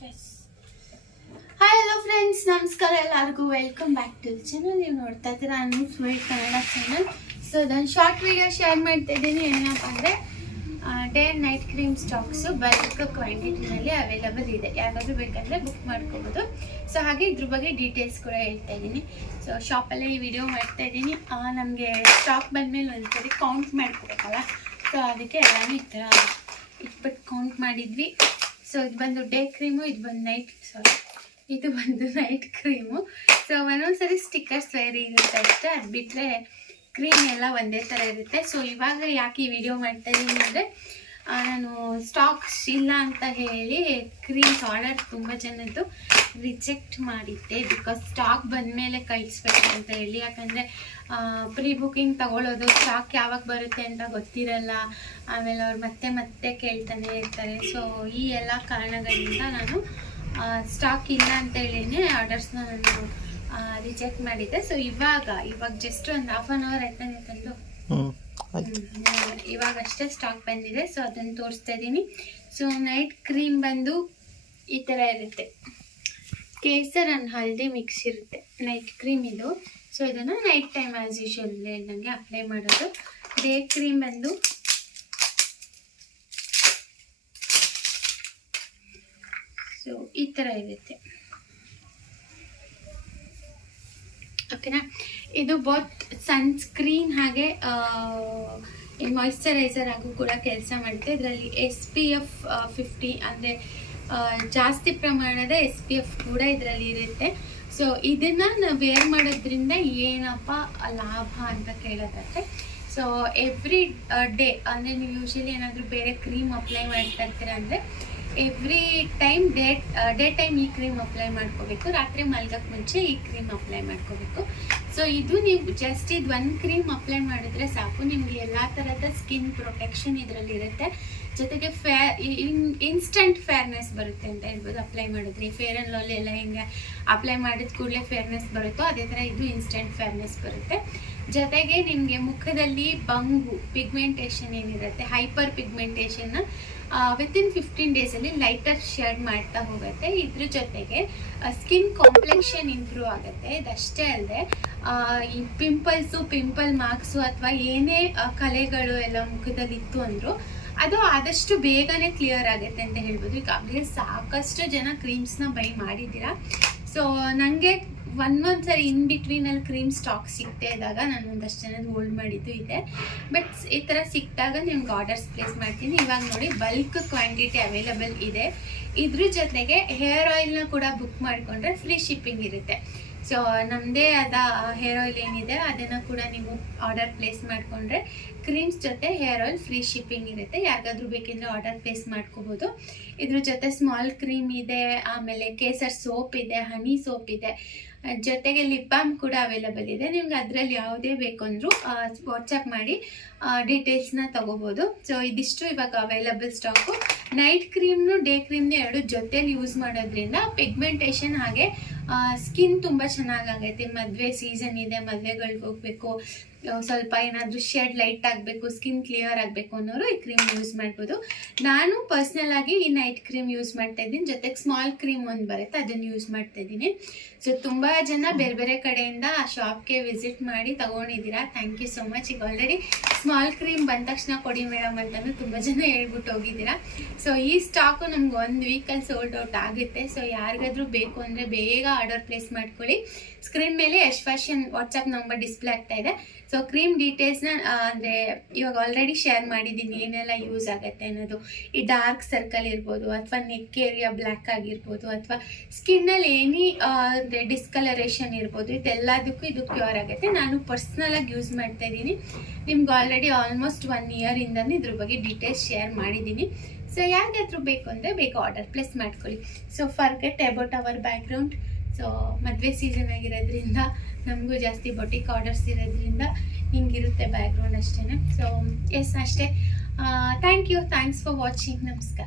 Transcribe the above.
Hi hello friends ನಮಸ್ಕಾರ ಎಲ್ಲರಿಗೂ. Welcome back to channel ನೀವು ನೋಡ್ತಾ ಇದ್ದೀರಾ? ನಾನು ಸ್ವೀಟ್ ಕನ್ನಡ ಚಾನಲ್ ಸೊ ನಾನು ಶಾರ್ಟ್ ವಿಡಿಯೋ ಶೇರ್ ಮಾಡ್ತಾ ಇದ್ದೀನಿ. ಏನಪ್ಪ ಅಂದರೆ day and night cream stocks bulk ಕ್ವಾಂಟಿಟಿನಲ್ಲಿ available ಇದೆ. ಯಾರಾದರೂ ಬೇಕಂದರೆ ಬುಕ್ ಮಾಡ್ಕೋಬೋದು. ಸೊ ಹಾಗೆ ಇದ್ರ ಬಗ್ಗೆ ಡೀಟೇಲ್ಸ್ ಕೂಡ ಹೇಳ್ತಾ ಇದ್ದೀನಿ. ಸೊ ಶಾಪಲ್ಲೇ ಈ ವಿಡಿಯೋ ಮಾಡ್ತಾ ಇದ್ದೀನಿ. ನಮಗೆ ಸ್ಟಾಕ್ ಬಂದಮೇಲೆ ಒಂದ್ಸರಿ ಕೌಂಟ್ ಮಾಡ್ಕೋಬೇಕಲ್ಲ? ಸೊ ಅದಕ್ಕೆ ಎಲ್ಲನೂ ಈ ಥರ ಇಟ್ಬಿಟ್ಟು ಕೌಂಟ್ ಮಾಡಿದ್ವಿ. ಸೊ ಇದು ಬಂದು ಡೇ ಕ್ರೀಮು ಇದು ಬಂದು ನೈಟ್ ಸಾರಿ ಇದು ಬಂದು ನೈಟ್ ಕ್ರೀಮು ಸೊ ಒಂದೊಂದ್ಸರಿ ಸ್ಟಿಕ್ಕರ್ಸ್ ವೇರಿ ಇರುತ್ತೆ. ಅಷ್ಟೇ ಅದು ಬಿಟ್ಟರೆ ಕ್ರೀಮ್ ಎಲ್ಲ ಒಂದೇ ಥರ ಇರುತ್ತೆ. ಸೊ ಇವಾಗ ಯಾಕೆ ಈ ವಿಡಿಯೋ ಮಾಡ್ತಾ ಇದ್ದೀನಿ ಅಂದರೆ ನಾನು ಸ್ಟಾಕ್ಸ್ ಇಲ್ಲ ಅಂತ ಹೇಳಿ ಕ್ರೀಮ್ಸ್ ಆರ್ಡರ್ ತುಂಬ ಜನದ್ದು ರಿಜೆಕ್ಟ್ ಮಾಡಿದ್ದೆ ಬಿಕಾಸ್ ಸ್ಟಾಕ್ ಬಂದಮೇಲೆ ಕಳಿಸ್ಬೇಕು ಅಂತ ಹೇಳಿ. ಯಾಕಂದರೆ ಪ್ರೀ ಬುಕಿಂಗ್ ತಗೊಳ್ಳೋದು ಸ್ಟಾಕ್ ಯಾವಾಗ ಬರುತ್ತೆ ಅಂತ ಗೊತ್ತಿರಲ್ಲ. ಆಮೇಲೆ ಅವ್ರು ಮತ್ತೆ ಮತ್ತೆ ಕೇಳ್ತಾನೆ ಇರ್ತಾರೆ. ಸೊ ಈ ಎಲ್ಲ ಕಾರಣಗಳಿಂದ ನಾನು ಸ್ಟಾಕ್ ಇಲ್ಲ ಅಂತ ಹೇಳಿನೇ ಆರ್ಡರ್ಸ್ನ ನಾನು ರಿಜೆಕ್ಟ್ ಮಾಡಿದ್ದೆ. ಸೊ ಇವಾಗ ಇವಾಗ ಜಸ್ಟ್ ಒಂದು ಹಾಫ್ ಆನ್ ಅವರ್ ಆಯ್ತಾನೆ ತಂದು ಇವಾಗ ಅಷ್ಟೇ ಸ್ಟಾಕ್ ಬಂದಿದೆ ಸೊ ಅದನ್ನು ತೋರಿಸ್ತಾ ಇದ್ದೀನಿ. ಸೊ ನೈಟ್ ಕ್ರೀಮ್ ಬಂದು ಈ ಥರ ಇರುತ್ತೆ. ಕೇಸರ್ ಅಂಡ್ ಹಲ್ದಿ ಮಿಕ್ಸ್ ಇರುತ್ತೆ. ನೈಟ್ ಕ್ರೀಮ್ ಇದು. ಸೊ ಇದನ್ನು ನೈಟ್ ಟೈಮ್ ಆ್ಯಸ್ ಯೂಶಲ್ ನನಗೆ ಅಪ್ಲೈ ಮಾಡೋದು. ಡೇ ಕ್ರೀಮ್ ಬಂದು ಸೊ ಈ ಥರ ಇರುತ್ತೆ. ಓಕೆನಾ ಇದು ಬೋತ್ ಸನ್ಸ್ಕ್ರೀನ್ ಹಾಗೆ ಮಾಯಿಶ್ಚರೈಸರ್ ಆಗೂ ಕೂಡ ಕೆಲಸ ಮಾಡುತ್ತೆ ಇದರಲ್ಲಿ ಎಸ್ ಪಿ ಎಫ್ ಫಿಫ್ಟಿ ಅಂದರೆ ಜಾಸ್ತಿ ಪ್ರಮಾಣದ ಎಸ್ ಪಿ ಎಫ್ ಕೂಡ ಇದರಲ್ಲಿ ಇರುತ್ತೆ. ಸೊ ಇದನ್ನು ನಾವು ವೇರ್ ಮಾಡೋದ್ರಿಂದ ಏನಪ್ಪ ಲಾಭ ಅಂತ ಕೇಳೋದಕ್ಕೆ ಸೊ ಎವ್ರಿ ಡೇ ಅಂದರೆ ನೀವು ಯೂಶಲಿ ಏನಾದರೂ ಬೇರೆ ಕ್ರೀಮ್ ಅಪ್ಲೈ ಮಾಡ್ತಾ ಇರ್ತೀರ ಅಂದರೆ every time day day time ಈ ಕ್ರೀಮ್ ಅಪ್ಲೈ ಮಾಡ್ಕೋಬೇಕು. ರಾತ್ರಿ ಮಲ್ಗಕ್ಕೆ ಮುಂಚೆ ಈ ಕ್ರೀಮ್ ಅಪ್ಲೈ ಮಾಡ್ಕೋಬೇಕು. ಸೊ ಇದು ನೀವು ಜಸ್ಟ್ ಇದು ಒಂದು ಕ್ರೀಮ್ ಅಪ್ಲೈ ಮಾಡಿದ್ರೆ ಸಾಕು. ನಿಮಗೆ ಎಲ್ಲ ಥರದ ಸ್ಕಿನ್ ಪ್ರೊಟೆಕ್ಷನ್ ಇದರಲ್ಲಿ ಇರುತ್ತೆ. ಜೊತೆಗೆ ಫೇ ಇನ್ಸ್ಟಂಟ್ ಫೇರ್ನೆಸ್ ಬರುತ್ತೆ ಅಂತ ಹೇಳ್ಬೋದು ಅಪ್ಲೈ ಮಾಡಿದ್ರೆ. ಫೇರ್ ಆ್ಯಂಡ್ ಲವ್ಲಿ ಎಲ್ಲ ಹೆಂಗೆ ಅಪ್ಲೈ ಮಾಡಿದ ಕೂಡಲೇ ಫೇರ್ನೆಸ್ ಬರುತ್ತೋ, ಅದೇ ಥರ ಇದು ಇನ್ಸ್ಟಂಟ್ ಫೇರ್ನೆಸ್ ಬರುತ್ತೆ. ಜೊತೆಗೆ ನಿಮಗೆ ಮುಖದಲ್ಲಿ ಬಂಗು ಪಿಗ್ಮೆಂಟೇಷನ್ ಏನಿರುತ್ತೆ ಹೈಪರ್ ಪಿಗ್ಮೆಂಟೇಷನ್ನ ವಿತಿನ್ ಫಿಫ್ಟೀನ್ ಡೇಸಲ್ಲಿ ಲೈಟರ್ ಶೇಡ್ ಮಾಡ್ತಾ ಹೋಗುತ್ತೆ. ಇದ್ರ ಜೊತೆಗೆ ಸ್ಕಿನ್ ಕಾಂಪ್ಲೆಕ್ಷನ್ ಇಂಪ್ರೂವ್ ಆಗುತ್ತೆ. ಇದಷ್ಟೇ ಅಲ್ಲದೆ ಈ ಪಿಂಪಲ್ಸು ಪಿಂಪಲ್ ಮಾರ್ಕ್ಸು ಅಥವಾ ಏನೇ ಕಲೆಗಳು ಎಲ್ಲ ಮುಖದಲ್ಲಿ ಇತ್ತು ಅಂದರೂ, ಅದು ಆದಷ್ಟು ಬೇಗನೆ ಕ್ಲಿಯರ್ ಆಗುತ್ತೆ ಅಂತ ಹೇಳ್ಬೋದು. ಈಗಾಗಲೇ ಸಾಕಷ್ಟು ಜನ ಕ್ರೀಮ್ಸ್ನ ಬೈ ಮಾಡಿದ್ದೀರಾ. ಸೊ ನನಗೆ ಒಂದೊಂದ್ಸರಿ ಇನ್ ಬಿಟ್ವೀನಲ್ಲಿ ಕ್ರೀಮ್ ಸ್ಟಾಕ್ ಸಿಗ್ತಾ ಇದ್ದಾಗ ನಾನು ಒಂದಷ್ಟು ಜನ ಹೋಲ್ಡ್ ಮಾಡಿದ್ದು ಇದೆ. ಬಟ್ ಈ ಥರ ಸಿಕ್ಕಿದಾಗ ನಿಮ್ಗೆ ಆರ್ಡರ್ಸ್ ಪ್ಲೇಸ್ ಮಾಡ್ತೀನಿ. ಇವಾಗ ನೋಡಿ ಬಲ್ಕ್ ಕ್ವಾಂಟಿಟಿ ಅವೈಲಬಲ್ ಇದೆ. ಇದ್ರ ಜೊತೆಗೆ ಹೇರ್ ಆಯಿಲ್ನ ಕೂಡ ಬುಕ್ ಮಾಡಿಕೊಂಡ್ರೆ ಫ್ರೀ ಶಿಪ್ಪಿಂಗ್ ಇರುತ್ತೆ. ಸೊ ನಮ್ಮದೇ ಆದ ಹೇರ್ ಆಯಿಲ್ ಏನಿದೆ, ಅದನ್ನು ಕೂಡ ನೀವು ಆರ್ಡರ್ ಪ್ಲೇಸ್ ಮಾಡಿಕೊಂಡ್ರೆ ಕ್ರೀಮ್ಸ್ ಜೊತೆ ಹೇರ್ ಆಯಿಲ್ ಫ್ರೀ ಶಿಪ್ಪಿಂಗ್ ಇರುತ್ತೆ. ಯಾರಿಗಾದ್ರೂ ಬೇಕಿದ್ರೆ ಆರ್ಡರ್ ಪ್ಲೇಸ್ ಮಾಡ್ಕೋಬೋದು. ಇದ್ರ ಜೊತೆ ಸ್ಮಾಲ್ ಕ್ರೀಮ್ ಇದೆ, ಆಮೇಲೆ ಕೇಸರ್ ಸೋಪ್ ಇದೆ ಹನಿ ಸೋಪ್ ಇದೆ, ಜೊತೆಗೆ ಲಿಪ್ ಬಾಮ್ ಕೂಡ ಅವೈಲಬಲ್ ಇದೆ. ನಿಮ್ಗೆ ಅದರಲ್ಲಿ ಯಾವುದೇ ಬೇಕು ಅಂದರೂ ವಾಟ್ಸಪ್ ಮಾಡಿ ಡೀಟೇಲ್ಸ್ನ ತಗೋಬೋದು. ಸೊ ಇದಿಷ್ಟು ಇವಾಗ ಅವೈಲಬಲ್ ಸ್ಟಾಕು ನೈಟ್ ಕ್ರೀಮ್ನು ಡೇ ಕ್ರೀಮ್ನ ಎರಡು ಜೊತೇಲಿ ಯೂಸ್ ಮಾಡೋದ್ರಿಂದ ಪಿಗ್ಮೆಂಟೇಷನ್ ಹಾಗೆ ಸ್ಕಿನ್ ತುಂಬ ಚೆನ್ನಾಗಾಗೈತೆ ಮದುವೆ ಸೀಸನ್ ಇದೆ ಮದುವೆಗಳಿಗೆ ಹೋಗಬೇಕು. ಸ್ವಲ್ಪ ಏನಾದರೂ ಶೆಡ್ ಲೈಟ್ ಆಗಬೇಕು ಸ್ಕಿನ್ ಕ್ಲಿಯರ್ ಆಗಬೇಕು ಅನ್ನೋರು ಈ ಕ್ರೀಮ್ ಯೂಸ್ ಮಾಡ್ಬೋದು. ನಾನು ಪರ್ಸ್ನಲ್ ಆಗಿ ಈ ನೈಟ್ ಕ್ರೀಮ್ ಯೂಸ್ ಮಾಡ್ತಾ ಇದ್ದೀನಿ. ಜೊತೆಗೆ ಸ್ಮಾಲ್ ಕ್ರೀಮ್ ಒಂದು ಬರುತ್ತೆ, ಅದನ್ನು ಯೂಸ್ ಮಾಡ್ತಾ ಇದ್ದೀನಿ. ಸೊ ತುಂಬ ಜನ ಬೇರೆ ಬೇರೆ ಕಡೆಯಿಂದ ಆ ಶಾಪ್ಗೆ ವಿಸಿಟ್ ಮಾಡಿ ತಗೊಂಡಿದ್ದೀರಾ? ಥ್ಯಾಂಕ್ ಯು ಸೊ ಮಚ್ ಈಗ ಆಲ್ರೆಡಿ ಸ್ಮಾಲ್ ಕ್ರೀಮ್ ಬಂದ ತಕ್ಷಣ ಕೊಡಿ ಮೇಡಮ್ ಅಂತಲೂ ತುಂಬ ಜನ ಹೇಳ್ಬಿಟ್ಟು ಹೋಗಿದ್ದೀರಾ? ಸೊ ಈ ಸ್ಟಾಕು ನಮ್ಗೆ ಒಂದು ವೀಕಲ್ಲಿ ಸೋಲ್ಡ್ ಔಟ್ ಆಗುತ್ತೆ. ಸೊ ಯಾರಿಗಾದ್ರೂ ಬೇಕು ಅಂದರೆ ಬೇಗ ಆರ್ಡರ್ ಪ್ಲೇಸ್ ಮಾಡ್ಕೊಳ್ಳಿ. ಸ್ಕ್ರೀನ್ ಮೇಲೆ Yash fashion WhatsApp number display ಆಗ್ತಾ ಇದೆ. ಸೊ ಕ್ರೀಮ್ ಡೀಟೇಲ್ಸ್ನ ಅಂದರೆ ಇವಾಗ ಆಲ್ರೆಡಿ ಶೇರ್ ಮಾಡಿದ್ದೀನಿ, ಏನೆಲ್ಲ ಯೂಸ್ ಆಗುತ್ತೆ ಅನ್ನೋದು. ಈ ಡಾರ್ಕ್ ಸರ್ಕಲ್ ಇರ್ಬೋದು, ಅಥವಾ ನೆಕ್ ಏರಿಯಾ ಬ್ಲ್ಯಾಕ್ ಆಗಿರ್ಬೋದು, ಅಥವಾ ಸ್ಕಿನ್ನಲ್ಲಿ ಏನಿ ಅಂದರೆ ಡಿಸ್ಕಲರೇಷನ್ ಇರ್ಬೋದು, ಇದೆಲ್ಲದಕ್ಕೂ ಇದು ಕ್ಯೂರ್ ಆಗುತ್ತೆ. ನಾನು ಪರ್ಸ್ನಲಾಗಿ ಯೂಸ್ ಮಾಡ್ತಾ ಇದ್ದೀನಿ. ನಿಮ್ಗೆ ಆಲ್ರೆಡಿ ಆಲ್ಮೋಸ್ಟ್ ಒನ್ ಇಯರಿಂದನೇ ಇದ್ರ ಬಗ್ಗೆ ಡೀಟೇಲ್ಸ್ ಶೇರ್ ಮಾಡಿದ್ದೀನಿ. ಸೊ ಯಾರಿಗಾದ್ರೂ ಬೇಕು ಅಂದರೆ ಬೇಗ ಆರ್ಡರ್ ಪ್ಲೇಸ್ ಮಾಡ್ಕೊಳ್ಳಿ. So forget about our background so ಮದುವೆ ಸೀಸನ್ ಆಗಿರೋದ್ರಿಂದ ನಮಗೂ ಜಾಸ್ತಿ ಬೊಟಿಕ್ ಆರ್ಡರ್ಸ್ ಇರೋದ್ರಿಂದ ಹಿಂಗಿರುತ್ತೆ ಬ್ಯಾಕ್ಗ್ರೌಂಡ್ ಅಷ್ಟೇ ಸೊ ಎಸ್ ಅಷ್ಟೇ. Thank you thanks for watching ನಮಸ್ಕಾರ.